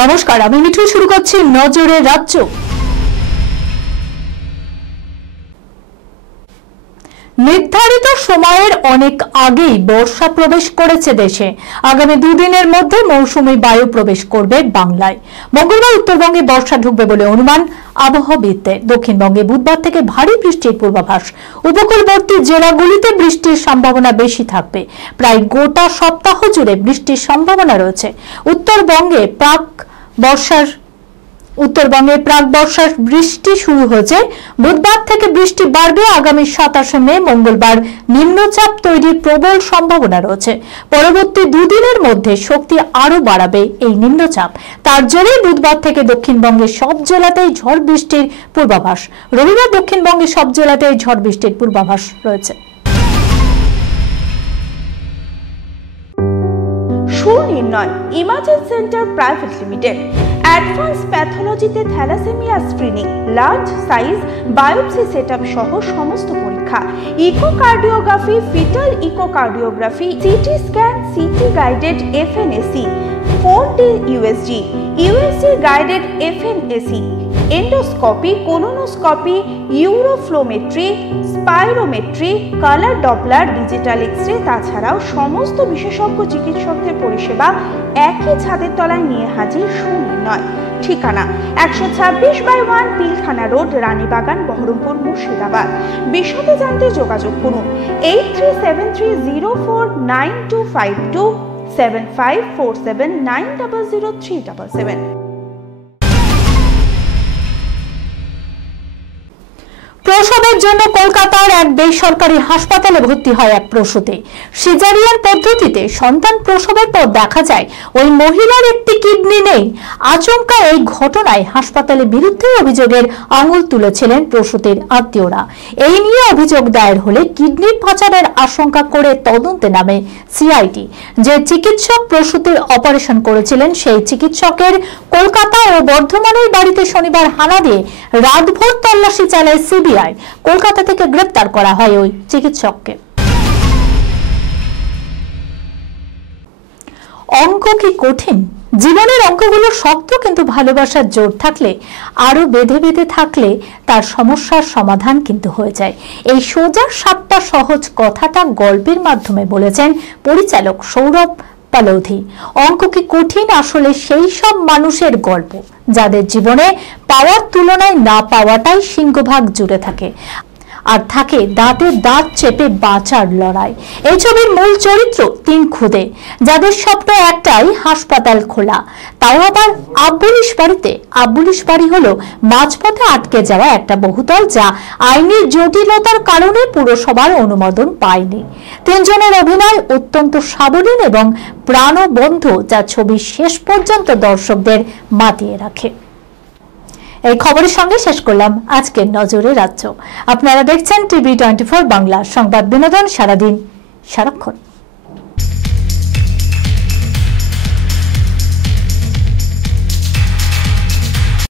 নমস্কার, আমি মিঠু। শুরু করছি নজরে রাজ্য। নির্ধারিত সময়ের অনেক আগেই বর্ষা প্রবেশ করেছে দেশে। আগামী দুদিনের মধ্যে মৌসুমী বায়ু প্রবেশ করবে বাংলায়। মঙ্গলবার উত্তরবঙ্গে বর্ষা ঢুকবে বলে অনুমান আবহাওয়াবিদদের। দক্ষিণবঙ্গে বুধবার থেকে ভারী বৃষ্টির পূর্বাভাস। উপকূলবর্তী জেলাগুলিতে বৃষ্টির সম্ভাবনা বেশি থাকবে। প্রায় গোটা সপ্তাহ জুড়ে বৃষ্টির সম্ভাবনা রয়েছে। উত্তরবঙ্গে প্রাক বর্ষার বৃষ্টি শুরু হয়েছে। বুধবার থেকে বৃষ্টি বাড়বে। আগামী 27 মে মঙ্গলবার নিম্নচাপ তৈরির প্রবল সম্ভাবনা রয়েছে। পরবর্তী দুদিনের মধ্যে শক্তি আরো বাড়াবে এই নিম্নচাপ। তার জেরে বুধবার থেকে দক্ষিণবঙ্গের সব জেলাতেই ঝড় বৃষ্টির পূর্বাভাস। রবিবার দক্ষিণবঙ্গের সব জেলাতেই ঝড় বৃষ্টির পূর্বাভাস রয়েছে। Sunirnoy imaging centre private limited advance প্যাথোলজিতে thalassemia screening, large size biopsy setup সহ সমস্ত পরীক্ষা, echocardiography, fetal echocardiography, CT scan, CT guided FNAC, 4D USG, USG guided FNAC, endoscopy, colonoscopy, uroflowmetry, spirometry, colour Doppler, digital x-ray, তাছাড়াও সমস্ত বিশেষজ্ঞ চিকিৎসকদের পরিষেবা একই ছাদের তলায় নিয়ে হাজির সুনির্ণয়। ঠিকানা 126/1 পিলখানা রোড, রানীবাগান, বহরমপুর, মুর্শিদাবাদ। বিশদে জানতে যোগাযোগ করুন 8373049252 7547900377। প্রসবের জন্য কলকাতার এক বেসরকারি হাসপাতালে ভর্তি হয় এক প্রসূতি। সিজারিয়ান পদ্ধতিতে সন্তান প্রসবের পর দেখা যায় ওই মহিলার একটি কিডনি নেই। আচমকা এই ঘটনায় হাসপাতালের বিরুদ্ধে অভিযোগের আঙুল তুলেছিলেন প্রসূতির আত্মীয়রা। এই নিয়ে অভিযোগ দায়ের হলে কিডনি পাচারের আশঙ্কা করে তদন্তে নামে সিআইডি। যে চিকিৎসক প্রসূতির অপারেশন করেছিলেন সেই চিকিৎসকের কলকাতা ও বর্ধমানের বাড়িতে শনিবার হানা দিয়ে রাতভর তল্লাশি চালায় সিবিআই। কলকাতা থেকে গ্রেফতার করা হয় ওই চিকিৎসককে। অঙ্ক কি কঠিন? জীবনের অঙ্কগুলো শক্ত, কিন্তু ভালোবাসার জোর থাকলে, আরো বেঁধে বেঁধে থাকলে তার সমস্যার সমাধান কিন্তু হয়ে যায়। এই সোজা সাপটা সহজ কথাটা গল্পের মাধ্যমে বলেছেন পরিচালক সৌরভ পালৌধি। অঙ্ক কি কঠিন আসলে সেই সব মানুষের গল্প যাদের জীবনে পাওয়ার তুলনায় না পাওয়াটাই সিংহভাগ জুড়ে থাকে, আর থাকে দাঁতে দাঁত চেপে বাঁচার লড়াই। এই ছবির মূল চরিত্র 3 খুদে, যাদের স্বপ্ন একটাই, হাসপাতাল খোলা। তাও আবার আব্বুলিশ বাড়িতে। আব্বুলিশ বাড়ি হলো মাঝপথে আটকে যাওয়া একটা বহুতল, যা আইনি জটিলতার কারণে পুরসভার অনুমোদন পায়নি। 3 জনের অভিনয় অত্যন্ত সাবলীল এবং প্রাণবন্ধ, যা ছবির শেষ পর্যন্ত দর্শকদের মাতিয়ে রাখে। এই খবরের সঙ্গে শেষ করলাম আজকের নজরে রাজ্য। আপনারা দেখছেন টিভি 24 বাংলা, সংবাদ বিনোদন সারাদিন সারাক্ষণ।